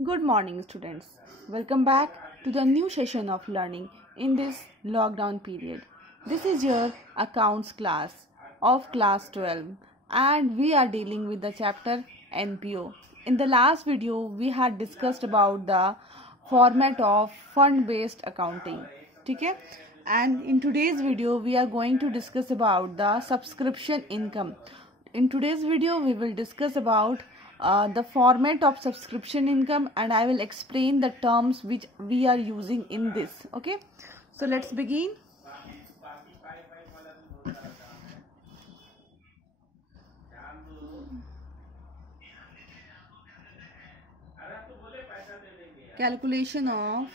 Good morning, students. Welcome back to the new session of learning in this lockdown period. This is your accounts class of class 12 and we are dealing with the chapter NPO. In the last video, we had discussed about the format of fund-based accounting. Okay? And in today's video, we are going to discuss about the subscription income. In today's video, we will discuss about the format of subscription income and I will explain the terms which we are using in this. Okay, so let's begin. Calculation of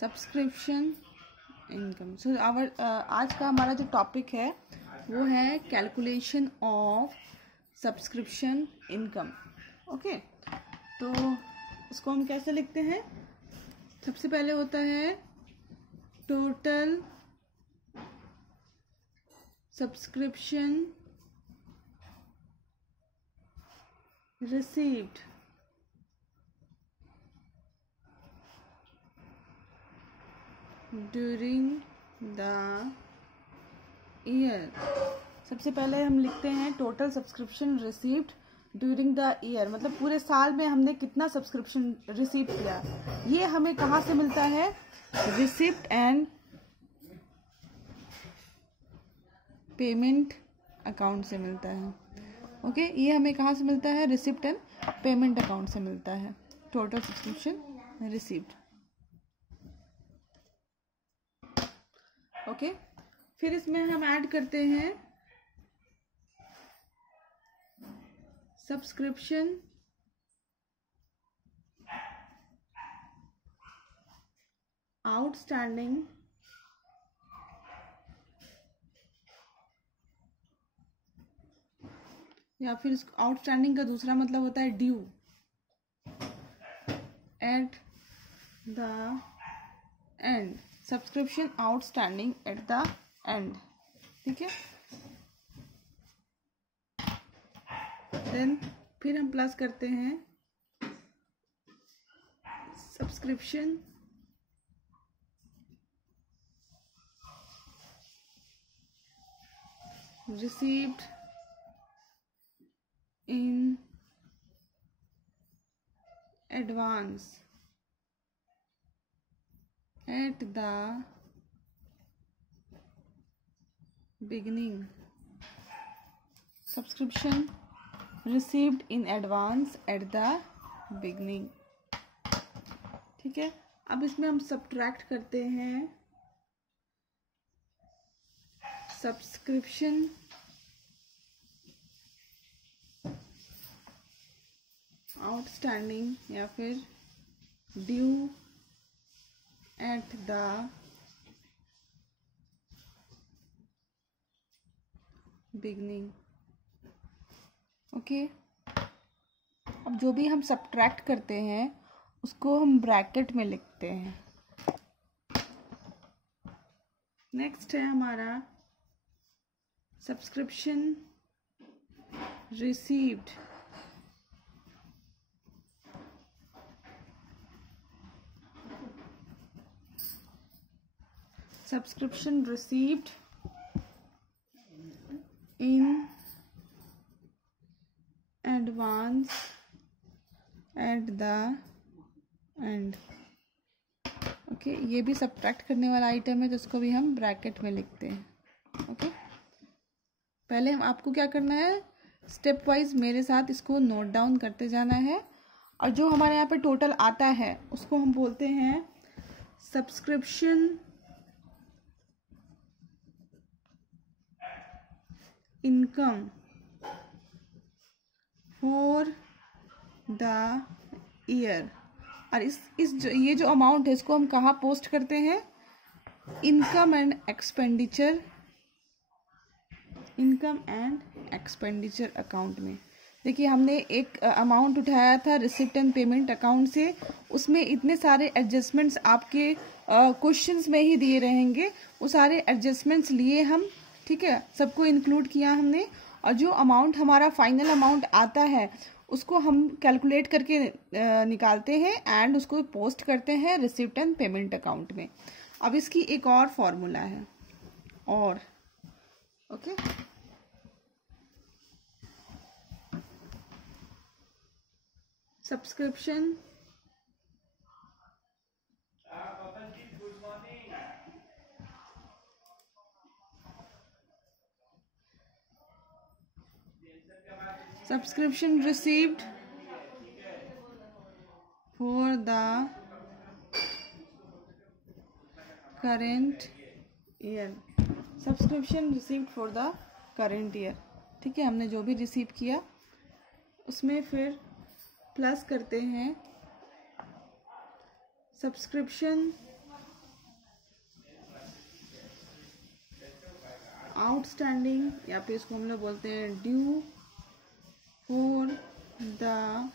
subscription income. So आज का हमारा जो topic है वो है calculation of subscription income. Okay, तो इसको हम कैसे लिखते हैं? सबसे पहले होता है total subscription received during the year. सबसे पहले हम लिखते हैं total subscription received during the year, मतलब पूरे साल में हमने कितना सब्सक्रिप्शन रिसीव किया. ये हमें कहाँ से मिलता है? रिसिप्ट एंड पेमेंट अकाउंट से मिलता है. ओके, ये हमें कहाँ से मिलता है? रिसिप्ट एंड पेमेंट अकाउंट से मिलता है. Total subscription received. ओके, फिर इसमें हम ऐड करते हैं सब्सक्रिप्शन आउटस्टैंडिंग या फिर आउटस्टैंडिंग का दूसरा मतलब होता है due at the end. Subscription outstanding at the end. ठीक है, देन फिर हम प्लस करते हैं subscription received in advance at the beginning. Subscription received in advance at the beginning. ठीक है, अब इसमें हम सब्ट्रैक्ट करते हैं सब्सक्रिप्शन आउटस्टैंडिंग या फिर due at the beginning. Okay, अब जो भी हम सब्ट्रैक्ट करते हैं उसको हम ब्रैकेट में लिखते हैं. नेक्स्ट है हमारा subscription received subscription received in advance at the end. Okay, ये भी सब्ट्रैक्ट करने वाला आइटम है जिसको भी हम ब्रैकेट में लिखते हैं. ओके, पहले हम आपको क्या करना है, स्टेप वाइज मेरे साथ इसको नोट डाउन करते जाना है और जो हमारे यहाँ पे टोटल आता है उसको हम बोलते हैं subscription income for the year. और ये जो अमाउंट है इसको हम कहाँ पोस्ट करते हैं? इनकम एंड एक्सपेंडिचर अकाउंट में. देखिए हमने एक अमाउंट उठाया था रिसिप्ट एंड पेमेंट अकाउंट से, उसमें इतने सारे एडजस्टमेंट्स आपके क्वेश्चंस में ही दिए रहेंगे, वो सारे एडजस्टमेंट्स लिए हम, ठीक है, सबको इंक्लूड किया हमने, और जो अमाउंट हमारा फाइनल अमाउंट आता है उसको हम कैलकुलेट करके निकालते हैं एंड उसको पोस्ट करते हैं रिसिप्ट एंड पेमेंट अकाउंट में। अब इसकी एक और फॉर्मूला है, और okay subscription received for the current year, subscription received for the current year, ठीक है, हमने जो भी रिसीव किया उसमें फिर प्लस करते हैं सब्सक्रिप्शन आउटस्टैंडिंग, या फिर इसको हम लोग बोलते हैं due for the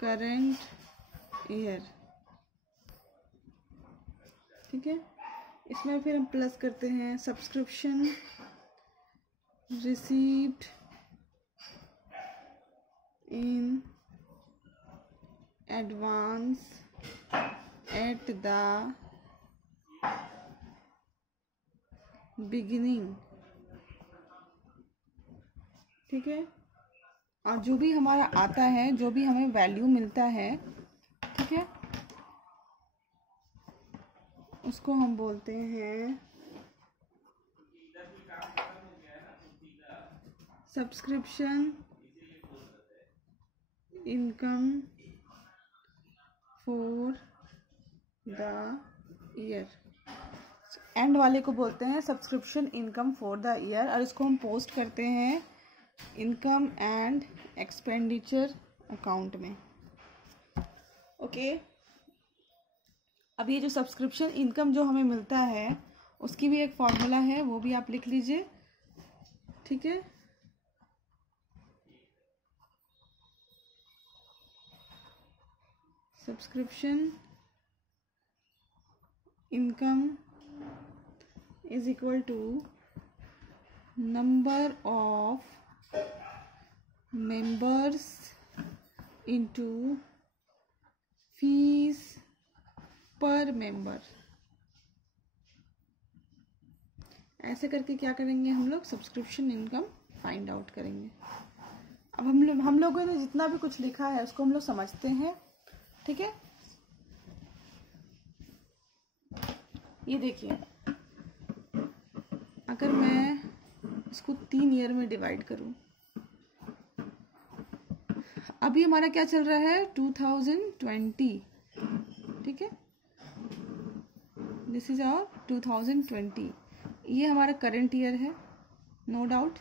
current year, ठीक है। इसमें फिर हम प्लस करते हैं subscription received in advance at the beginning, ठीक है। और जो भी हमारा आता है, जो भी हमें वैल्यू मिलता है, ठीक है, उसको हम बोलते हैं subscription income for the year, and वाले को बोलते हैं subscription income for the year, और इसको हम पोस्ट करते हैं इनकम एंड एक्सपेंडिचर अकाउंट में, ओके। अब ये जो सब्सक्रिप्शन इनकम जो हमें मिलता है उसकी भी एक फॉर्मूला है, वो भी आप लिख लीजिए, ठीक है। Subscription income is equal to number of members into fees per member, ऐसे करके क्या करेंगे हम लोग, सब्सक्रिप्शन इनकम फाइंड आउट करेंगे। अब हम लोगों ने जितना भी कुछ लिखा है उसको हम लोग समझते हैं, ठीक है। ये देखिए, अगर मैं इसको 3 ईयर में डिवाइड करूं, अभी हमारा क्या चल रहा है 2020, ठीक है, दिस इज आवर 2020, ये हमारा करंट ईयर है, no doubt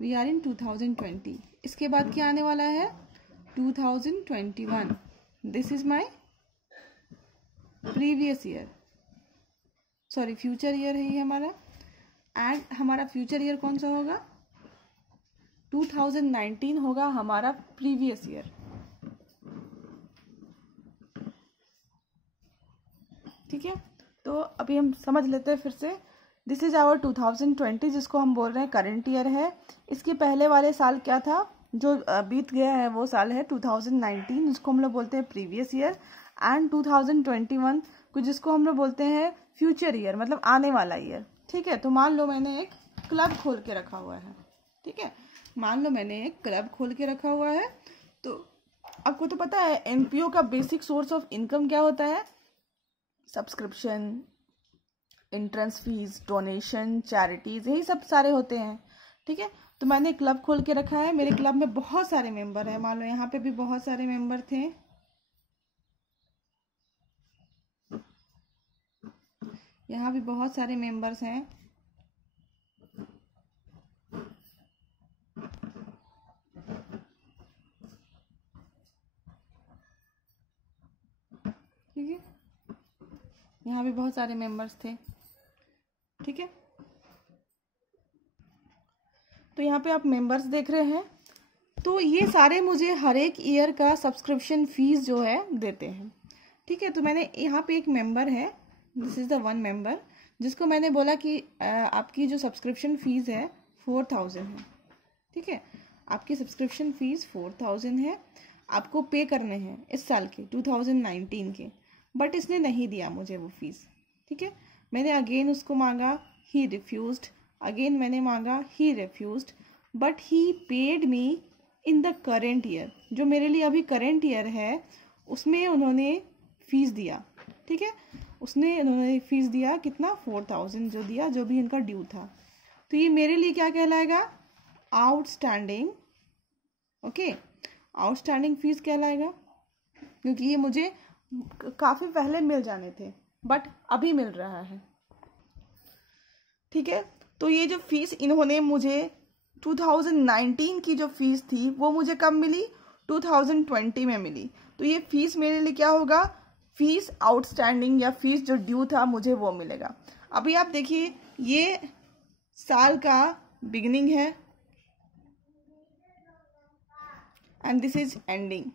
we are in 2020। इसके बाद क्या आने वाला है 2021, this is my previous year, sorry future year है ये हमारा, एंड हमारा फ्यूचर ईयर कौन सा होगा 2019 होगा हमारा प्रीवियस ईयर, ठीक है। तो अभी हम समझ लेते हैं फिर से, दिस इज आवर 2020 जिसको हम बोल रहे हैं करंट ईयर है। इसके पहले वाले साल क्या था, जो बीत गया है वो साल है 2019 जिसको हम लोग बोलते हैं प्रीवियस ईयर, एंड 2021 को जिसको हम लोग बोलते हैं फ्यूचर ईयर, मतलब आने वाला ईयर, ठीक है। तो मान लो मैंने एक क्लब खोल के रखा हुआ है, ठीक है, मान लो मैंने एक क्लब खोल के रखा हुआ है, तो आपको तो पता है एनपीओ का बेसिक सोर्स ऑफ इनकम क्या होता है, subscription, entrance fees, donation, charities, यही सब सारे होते हैं, ठीक है। तो मैंने क्लब खोल के रखा है, मेरे क्लब में बहुत सारे मेंबर हैं, मान लो यहाँ पे भी बहुत सारे मेंबर थे, यहाँ भी बहुत सारे मेंबर्स हैं, ठीक है, यहाँ भी बहुत सारे मेंबर्स थे, ठीक है। तो यहाँ पे आप मेंबर्स देख रहे हैं, तो ये सारे मुझे हर एक ईयर का सब्सक्रिप्शन फीस जो है देते हैं। ठीक है, तो मैंने यहाँ पे एक मेंबर है, this is the one member, जिसको मैंने बोला कि आपकी जो सब्सक्रिप्शन फीस है 4000 है। ठीक है, आपकी सब्सक्रिप्शन फीस 4000 है, आपको पे करने हैं इस साल के 2019 के, बट इसने नहीं दिया मुझे वो फीस। ठीक है, मैंने अगेन उसको मांगा, ही रिफ्यूज्ड, अगेन मैंने मांगा, he refused, but he paid me in the current year. जो मेरे लिए अभी करेंट ईयर है उसमें उन्होंने फीस दिया। ठीक है, उन्होंने फीस दिया कितना, 4000 जो दिया, जो भी इनका ड्यू था। तो ये मेरे लिए क्या कहलाएगा, आउटस्टैंडिंग। ओके, आउटस्टैंडिंग फीस कहलाएगा, क्योंकि ये मुझे काफ़ी पहले मिल जाने थे बट अभी मिल रहा है। ठीक है, तो ये जो फीस इन्होंने मुझे 2019 की जो फीस थी वो मुझे कब मिली, 2020 में मिली। तो ये फीस मेरे लिए क्या होगा, फीस आउटस्टैंडिंग या फीस जो ड्यू था मुझे वो मिलेगा। अभी आप देखिए, ये साल का बिगिनिंग है and this is ending.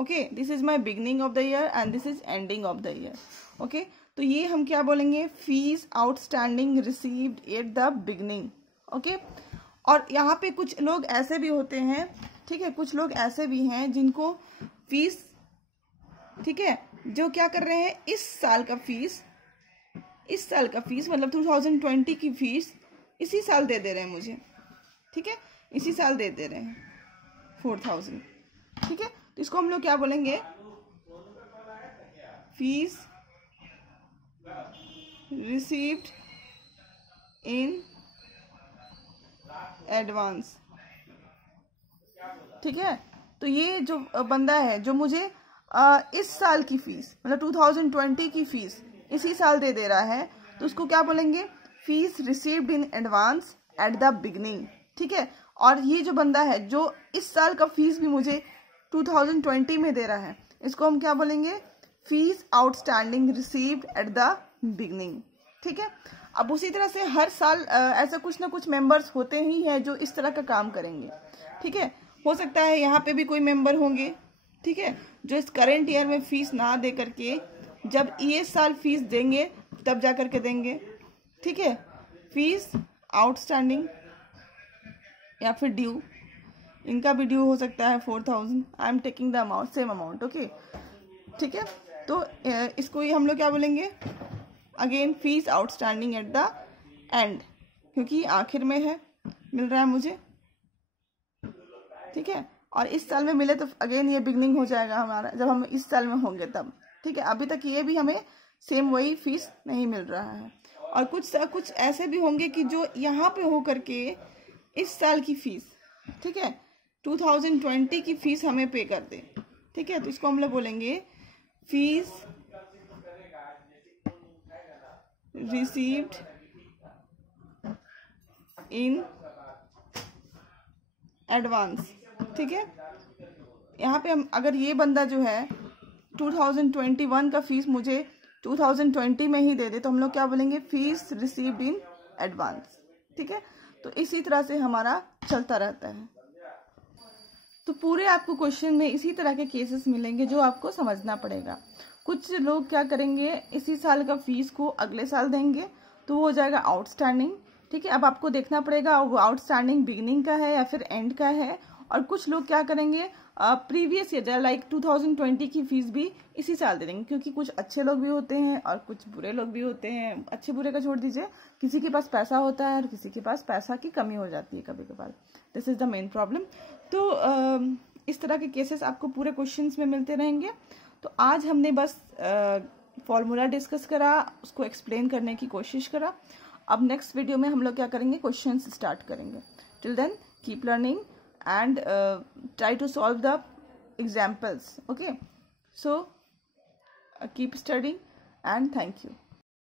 Okay, this is my beginning of the year and this is ending of the year. Okay, तो ये हम क्या बोलेंगे, fees outstanding received at the beginning. Okay, और यहाँ पे कुछ लोग ऐसे भी होते हैं, ठीक है, कुछ लोग ऐसे भी हैं जिनको फीस, ठीक है, जो क्या कर रहे हैं, इस साल का फीस मतलब 2020 की फीस इसी साल दे रहे हैं मुझे। ठीक है, इसी साल दे रहे हैं 4000। ठीक है, तो इसको हम लोग क्या बोलेंगे, फीस रिसीव्ड इन एडवांस। ठीक है, तो ये जो बंदा है जो मुझे इस साल की फीस मतलब 2020 की फीस इसी साल दे रहा है, तो उसको क्या बोलेंगे, fees received in advance at the beginning. ठीक है, और ये जो बंदा है जो इस साल का फीस भी मुझे 2020 में दे रहा है, इसको हम क्या बोलेंगे, fees outstanding received at the beginning. ठीक है, अब उसी तरह से हर साल ऐसा कुछ ना कुछ मेंबर्स होते ही हैं जो इस तरह का काम करेंगे। ठीक है, हो सकता है यहाँ पे भी कोई मेंबर होंगे, ठीक है, जो इस करेंट ईयर में फीस ना दे करके जब ये साल फीस देंगे तब जा करके देंगे। ठीक है, फीस आउटस्टैंडिंग या फिर ड्यू, इनका भी ड्यू हो सकता है 4000। I am taking the amount, same amount. Okay, ठीक है, तो इसको ही हम लोग क्या बोलेंगे, again fees outstanding at the end, क्योंकि आखिर में है, मिल रहा है मुझे। ठीक है, और इस साल में मिले तो अगेन ये बिगनिंग हो जाएगा हमारा, जब हम इस साल में होंगे तब। ठीक है, अभी तक ये भी हमें सेम वही फीस नहीं मिल रहा है। और कुछ ऐसे भी होंगे कि जो यहाँ पे हो करके इस साल की फीस, ठीक है, 2020 की फीस हमें पे कर दे। ठीक है, तो इसको हम लोग बोलेंगे फीस रिसीव्ड इन एडवांस। ठीक है, यहाँ पे हम अगर ये बंदा जो है 2021 का फीस मुझे 2020 में ही दे दे तो हम लोग क्या बोलेंगे, फीस रिसीव्ड इन एडवांस। ठीक है, तो इसी तरह से हमारा चलता रहता है। तो पूरे आपको क्वेश्चन में इसी तरह के केसेस मिलेंगे जो आपको समझना पड़ेगा। कुछ लोग क्या करेंगे, इसी साल का फीस को अगले साल देंगे तो वो हो जाएगा आउटस्टैंडिंग। ठीक है, अब आपको देखना पड़ेगा वो आउटस्टैंडिंग बिगिनिंग का है या फिर एंड का है। और कुछ लोग क्या करेंगे, प्रीवियस ईयर लाइक 2020 की फीस भी इसी साल दे देंगे, क्योंकि कुछ अच्छे लोग भी होते हैं और कुछ बुरे लोग भी होते हैं। अच्छे बुरे का छोड़ दीजिए, किसी के पास पैसा होता है और किसी के पास पैसा की कमी हो जाती है कभी कभार। This is the main problem. तो इस तरह के केसेस आपको पूरे क्वेश्चंस में मिलते रहेंगे। तो आज हमने बस फॉर्मूला डिस्कस करा, उसको एक्सप्लेन करने की कोशिश करा। अब नेक्स्ट वीडियो में हम लोग क्या करेंगे, क्वेश्चंस स्टार्ट करेंगे। Till then keep learning and try to solve the examples. Okay, so keep studying and thank you.